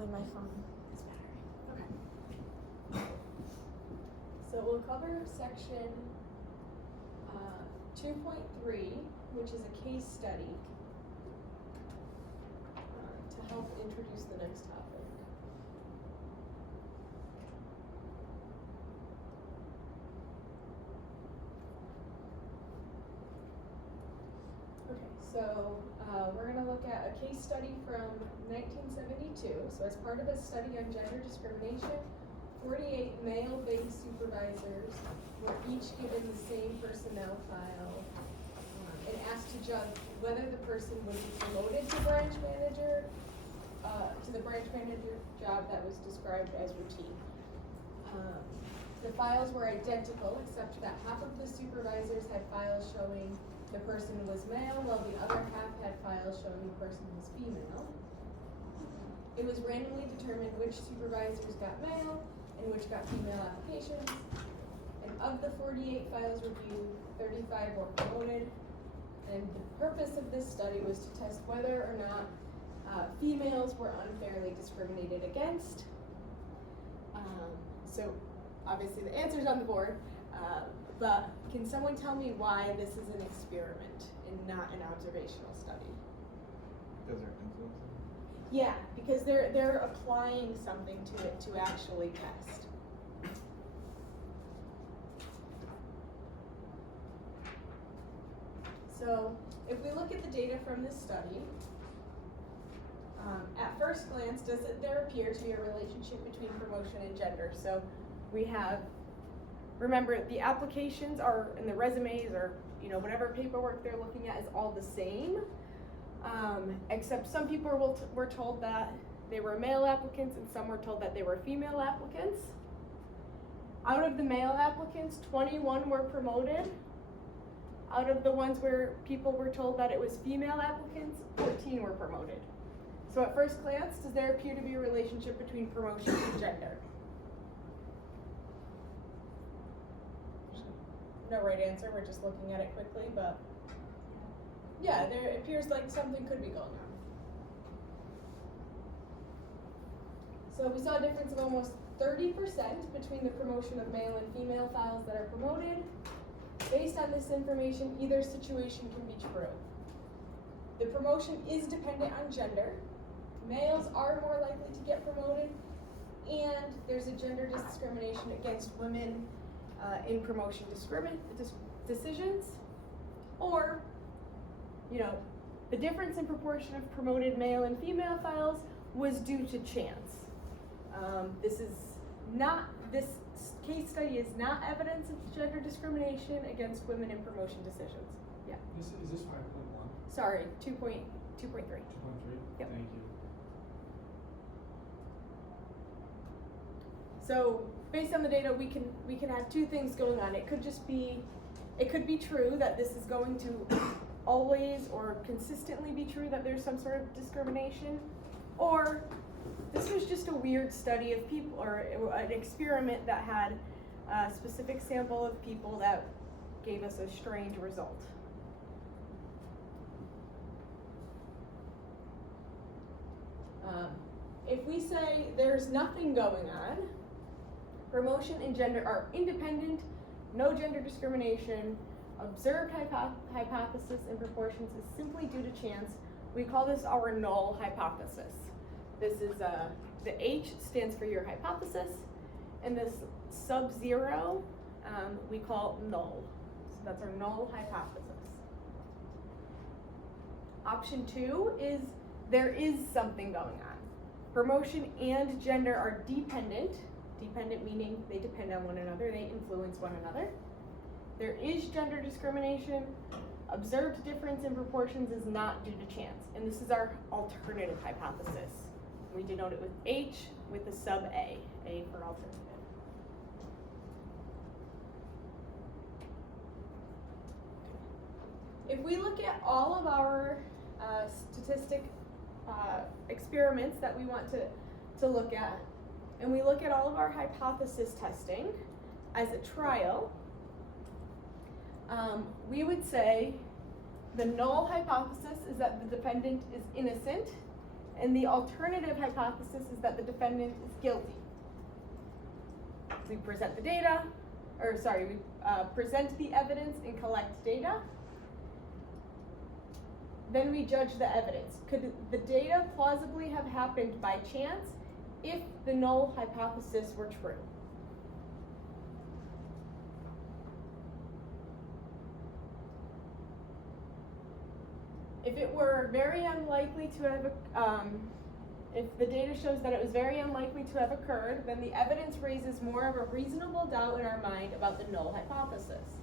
hopefully my phone is better. Okay. So we'll cover section 2.3, which is a case study, to help introduce the next topic. Okay, so we're going to look at a case study from 1972. So as part of a study on gender discrimination, 48 male-based supervisors were each given the same personnel file and asked to judge whether the person would be promoted to branch manager, to the branch manager job that was described as routine. The files were identical, except that half of the supervisors had files showing the person was male, while the other half had files showing the person was female. It was randomly determined which supervisors got male and which got female applications. And of the 48 files reviewed, 35 were promoted. And the purpose of this study was to test whether or not females were unfairly discriminated against. So obviously the answer's on the board, but can someone tell me why this is an experiment and not an observational study? Because they're influencing? Yeah, because they're applying something to it to actually test. So if we look at the data from this study, at first glance, does there appear to be a relationship between promotion and gender? So we have, remember, the applications are, and the resumes or whatever paperwork they're looking at is all the same, except some people were told that they were male applicants and some were told that they were female applicants. Out of the male applicants, 21 were promoted. Out of the ones where people were told that it was female applicants, 14 were promoted. So at first glance, does there appear to be a relationship between promotion and gender? No right answer, we're just looking at it quickly, but yeah, there appears like something could be going on. So we saw a difference of almost 30% between the promotion of male and female files that are promoted. Based on this information, either situation can be true. The promotion is dependent on gender. Males are more likely to get promoted, and there's a gender discrimination against women in promotion decisions. Or, the difference in proportion of promoted male and female files was due to chance. This case study is not evidence of gender discrimination against women in promotion decisions. Yeah. Is this 5.1? Sorry, 2.3. 2.3? Yep. Thank you. So based on the data, we can have two things going on. It could be true that this is going to always or consistently be true that there's some sort of discrimination, or this was just a weird study of people, or an experiment that had a specific sample of people that gave us a strange result. If we say there's nothing going on, promotion and gender are independent, no gender discrimination, observed hypothesis in proportions is simply due to chance, we call this our null hypothesis. This is the H stands for your hypothesis, and this sub-zero we call null. So that's our null hypothesis. Option 2 is there is something going on. Promotion and gender are dependent. Dependent meaning they depend on one another, they influence one another. There is gender discrimination. Observed difference in proportions is not due to chance. And this is our alternative hypothesis. We denote it with H with the sub A for alternative. If we look at all of our statistic experiments that we want to look at, and we look at all of our hypothesis testing as a trial, we would say the null hypothesis is that the defendant is innocent And the alternative hypothesis is that the defendant is guilty. We present the data, we present the evidence and collect data. Then we judge the evidence. Could the data plausibly have happened by chance if the null hypothesis were true? If it were very unlikely to have, if the data shows that it was very unlikely to have occurred, then the evidence raises more of a reasonable doubt in our mind about the null hypothesis.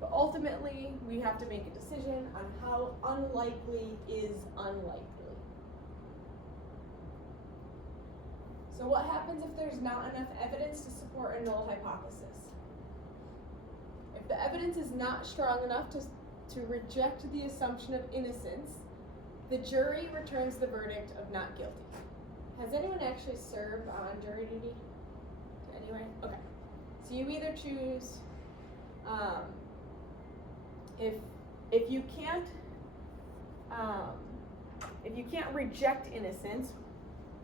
But ultimately, we have to make a decision on how unlikely is unlikely. So what happens if there's not enough evidence to support a null hypothesis? If the evidence is not strong enough to reject the assumption of innocence, the jury returns the verdict of not guilty. Has anyone actually served on jury duty? Anyway, okay. So you either choose, if you can't reject innocence,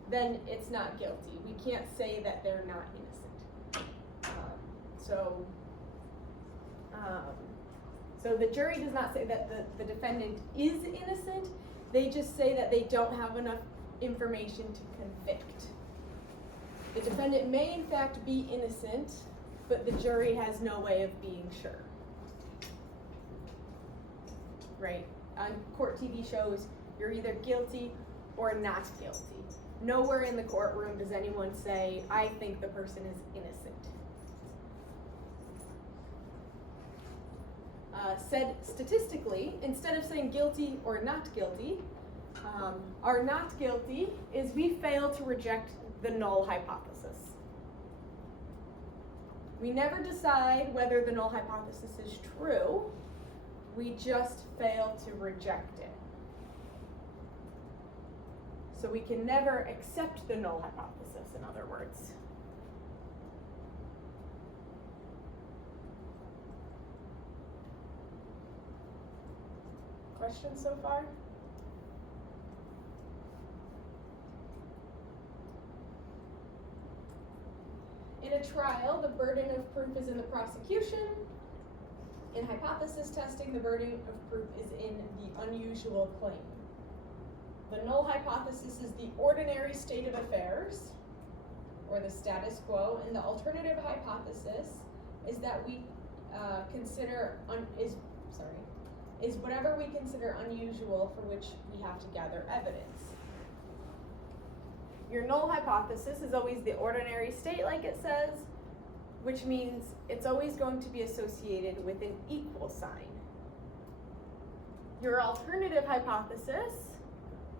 then it's not guilty. We can't say that they're not innocent. So the jury does not say that the defendant is innocent. They just say that they don't have enough information to convict. The defendant may in fact be innocent, but the jury has no way of being sure. Right? On court TV shows, you're either guilty or not guilty. Nowhere in the courtroom does anyone say, I think the person is innocent. Said statistically, instead of saying guilty or not guilty, our not guilty is we fail to reject the null hypothesis. We never decide whether the null hypothesis is true, we just fail to reject it. So we can never accept the null hypothesis, in other words. Questions so far? In a trial, the burden of proof is in the prosecution. In hypothesis testing, the burden of proof is in the unusual claim. The null hypothesis is the ordinary state of affairs, or the status quo, and the alternative hypothesis is that we is whatever we consider unusual for which we have to gather evidence. Your null hypothesis is always the ordinary state, like it says, which means it's always going to be associated with an equal sign. Your alternative hypothesis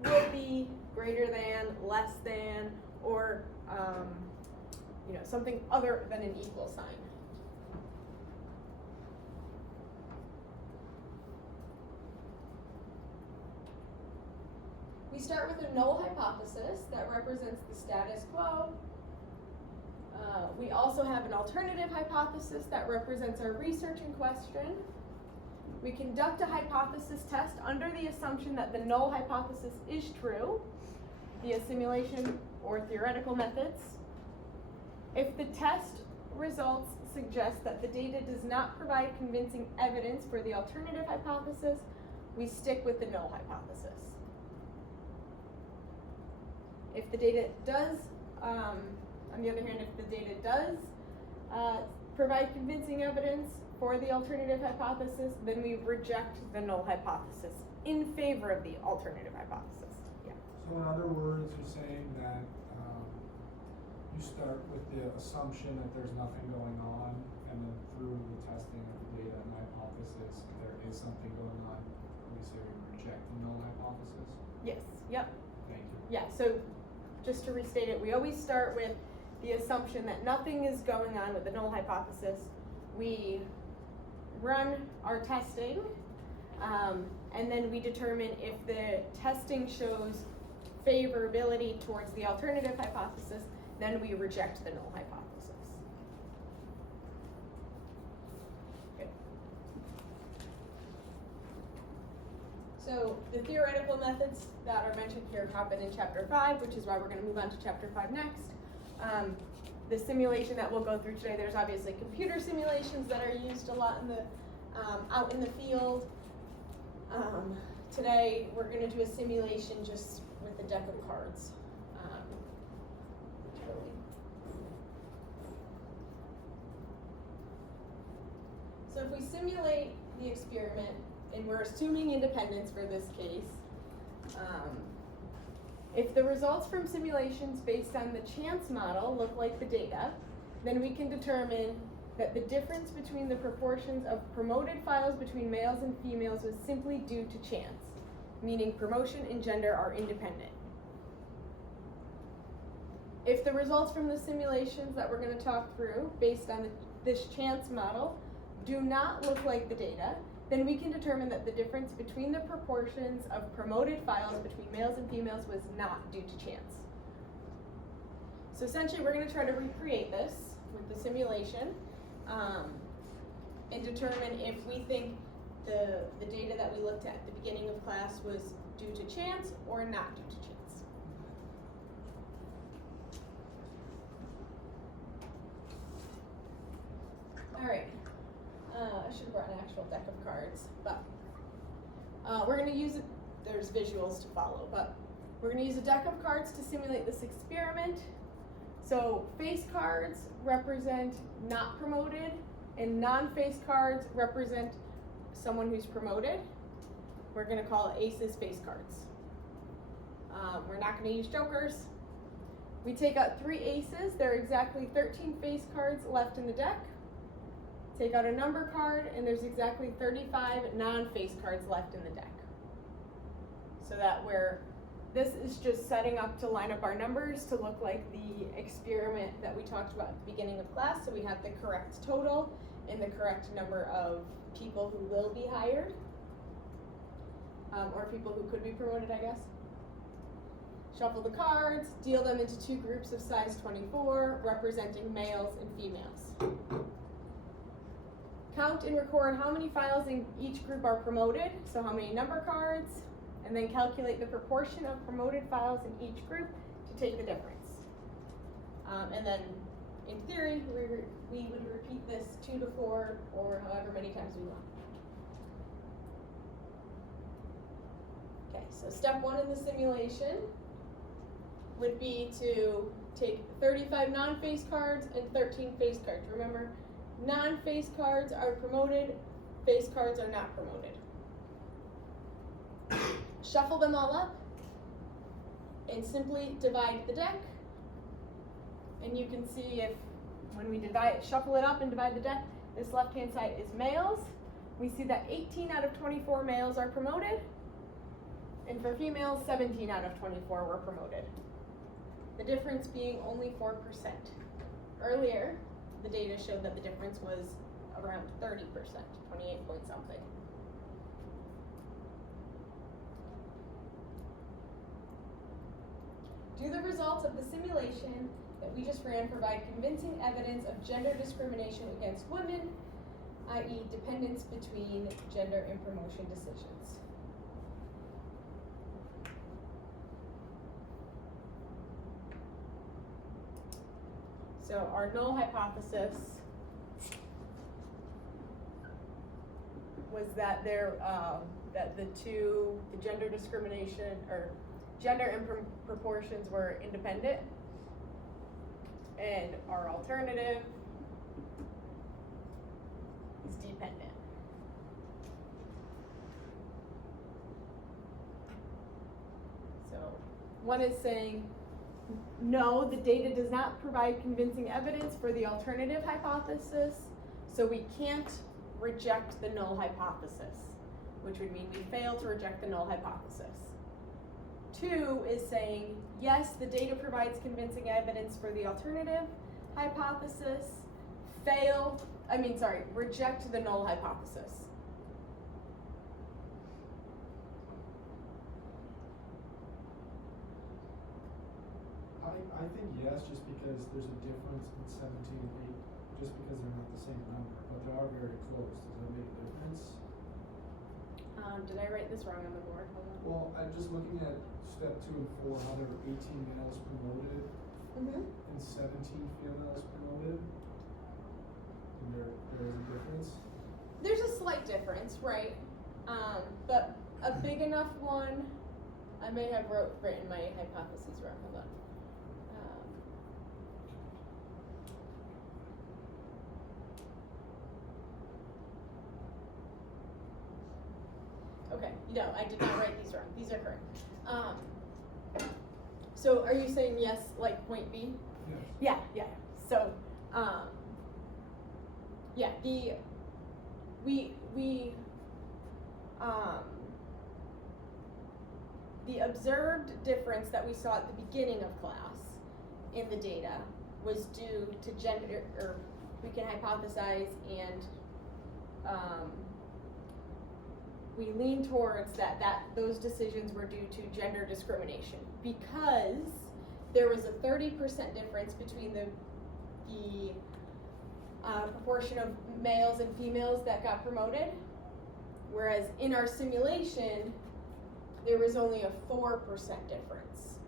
will be greater than, less than, or something other than an equal sign. We start with a null hypothesis that represents the status quo. We also have an alternative hypothesis that represents our research in question. We conduct a hypothesis test under the assumption that the null hypothesis is true via simulation or theoretical methods. If the test results suggest that the data does not provide convincing evidence for the alternative hypothesis, we stick with the null hypothesis. If the data does, on the other hand, if the data does provide convincing evidence for the alternative hypothesis, then we reject the null hypothesis in favor of the alternative hypothesis. Yeah. So in other words, you're saying that you start with the assumption that there's nothing going on, and then through the testing of the data and hypothesis, there is something going on. We say we reject the null hypothesis? Yes, yep. Thank you. Yeah, so just to restate it, we always start with the assumption that nothing is going on with the null hypothesis. We run our testing, and then we determine if the testing shows favorability towards the alternative hypothesis, then we reject the null hypothesis. Good. So the theoretical methods that are mentioned here happen in chapter 5, which is why we're going to move on to chapter 5 next. The simulation that we'll go through today, there's obviously computer simulations that are used a lot in the out in the field. Today we're going to do a simulation just with a deck of cards. So if we simulate the experiment, and we're assuming independence for this case, if the results from simulations based on the chance model look like the data, then we can determine that the difference between the proportions of promoted files between males and females was simply due to chance, meaning promotion and gender are independent. If the results from the simulations that we're going to talk through based on this chance model do not look like the data, then we can determine that the difference between the proportions of promoted files between males and females was not due to chance. So essentially we're going to try to recreate this with the simulation and determine if we think the data that we looked at the beginning of class was due to chance or not due to chance. All right. I should have brought an actual deck of cards, but we're going to use it. There's visuals to follow, but we're going to use a deck of cards to simulate this experiment. So face cards represent not promoted, and non-face cards represent someone who's promoted. We're going to call it aces face cards. We're not going to use jokers. We take out 3 aces. There are exactly 13 face cards left in the deck. Take out a number card, and there's exactly 35 non-face cards left in the deck. So that this is just setting up to line up our numbers to look like the experiment that we talked about at the beginning of class. So we have the correct total and the correct number of people who will be hired, or people who could be promoted, I guess. Shuffle the cards, deal them into 2 groups of size 24, representing males and females. Count and record how many files in each group are promoted, so how many number cards, and then calculate the proportion of promoted files in each group to take the difference. And then, in theory, we would repeat this 2 to 4 or however many times we want. Okay, so step 1 in the simulation would be to take 35 non-face cards and 13 face cards. Remember, non-face cards are promoted, face cards are not promoted. Shuffle them all up and simply divide the deck. And you can see if when we shuffle it up and divide the deck, this left-hand side is males. We see that 18 out of 24 males are promoted, and for females, 17 out of 24 were promoted. The difference being only 4%. Earlier, the data showed that the difference was around 30%, 28 point something. Do the results of the simulation that we just ran provide convincing evidence of gender discrimination against women, i.e. dependence between gender and promotion decisions? So our null hypothesis was that that the gender discrimination or gender and proportions were independent, and our alternative is dependent. So one is saying, no, the data does not provide convincing evidence for the alternative hypothesis, so we can't reject the null hypothesis, which would mean we fail to reject the null hypothesis. 2 is saying, yes, the data provides convincing evidence for the alternative hypothesis, reject the null hypothesis. I think yes, just because there's a difference in 17 and 8, just because they're not the same number, but they are very close. Does that make a difference? Did I write this wrong on the board? Hold on. Well, I'm just looking at step 2 and 4, how there were 18 males promoted Mm-hmm. and 17 females promoted. And there is a difference. There's a slight difference, right? But a big enough one, I may have written my hypotheses wrong. Hold on. Okay, no, I did not write these wrong. These are correct. So are you saying yes, like point B? Yes. Yeah. So, yeah, the observed difference that we saw at the beginning of class in the data was due to gender, or we can hypothesize and, we lean towards that those decisions were due to gender discrimination because there was a 30% difference between the proportion of males and females that got promoted, whereas in our simulation there was only a 4% difference,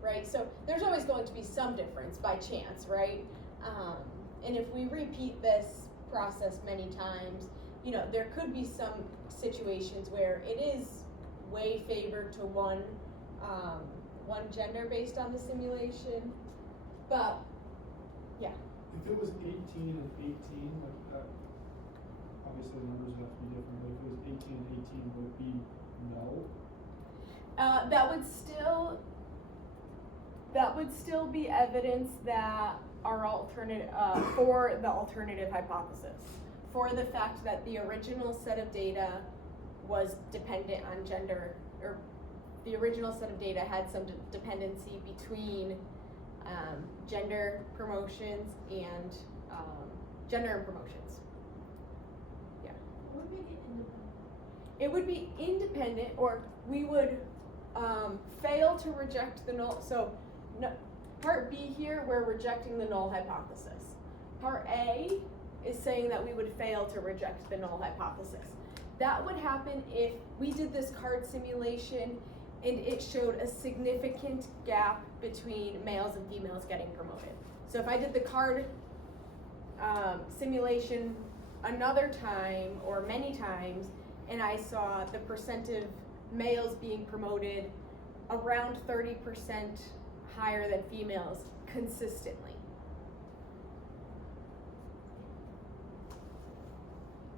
right? So there's always going to be some difference by chance, right? And if we repeat this process many times, you know, there could be some situations where it is way favored to one gender based on the simulation, but yeah. If it was 18 and 18, like that, obviously the numbers have to be different, but if it was 18 and 18, would it be no? That would still be evidence that our alternative, for the alternative hypothesis, for the fact that the original set of data was dependent on gender, or the original set of data had some dependency between gender promotions and gender and promotions. Yeah. What would make it independent? It would be independent, or we would fail to reject the null. So no, part B here, we're rejecting the null hypothesis. Part A is saying that we would fail to reject the null hypothesis. That would happen if we did this card simulation and it showed a significant gap between males and females getting promoted. So if I did the card simulation another time or many times and I saw the percent of males being promoted around 30% higher than females consistently.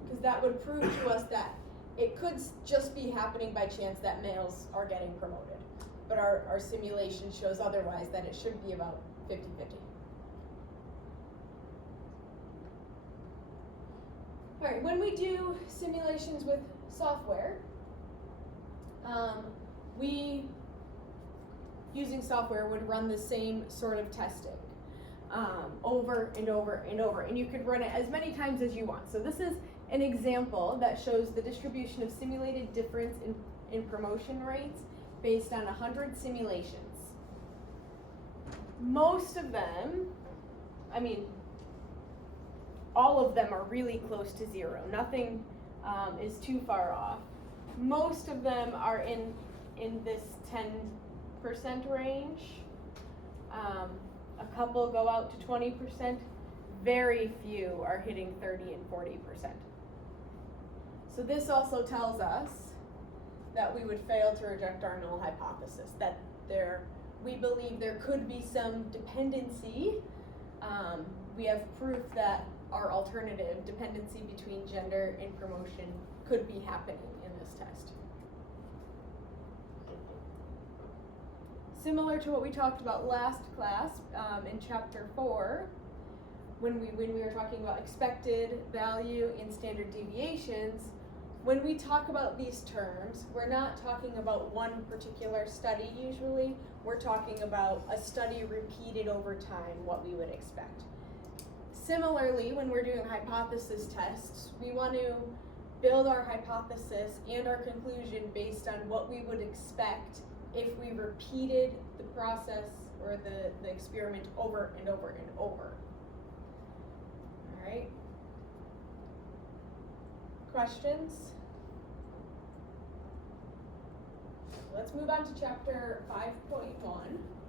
Because that would prove to us that it could just be happening by chance that males are getting promoted. But our simulation shows otherwise, that it should be about 50-50. All right, when we do simulations with software, we, using software, would run the same sort of testing over and over and over. And you could run it as many times as you want. So this is an example that shows the distribution of simulated difference in promotion rates based on 100 simulations. Most of them, I mean, all of them are really close to zero. Nothing is too far off. Most of them are in this 10% range. A couple go out to 20%. Very few are hitting 30 and 40%. So this also tells us that we would fail to reject our null hypothesis, that we believe there could be some dependency. We have proof that our alternative dependency between gender and promotion could be happening in this test. Similar to what we talked about last class in chapter 4, when we were talking about expected value and standard deviations, when we talk about these terms, we're not talking about one particular study usually. We're talking about a study repeated over time, what we would expect. Similarly, when we're doing hypothesis tests, we want to build our hypothesis and our conclusion based on what we would expect if we repeated the process or the experiment over and over and over. All right. Questions? let's move on to chapter 5.1.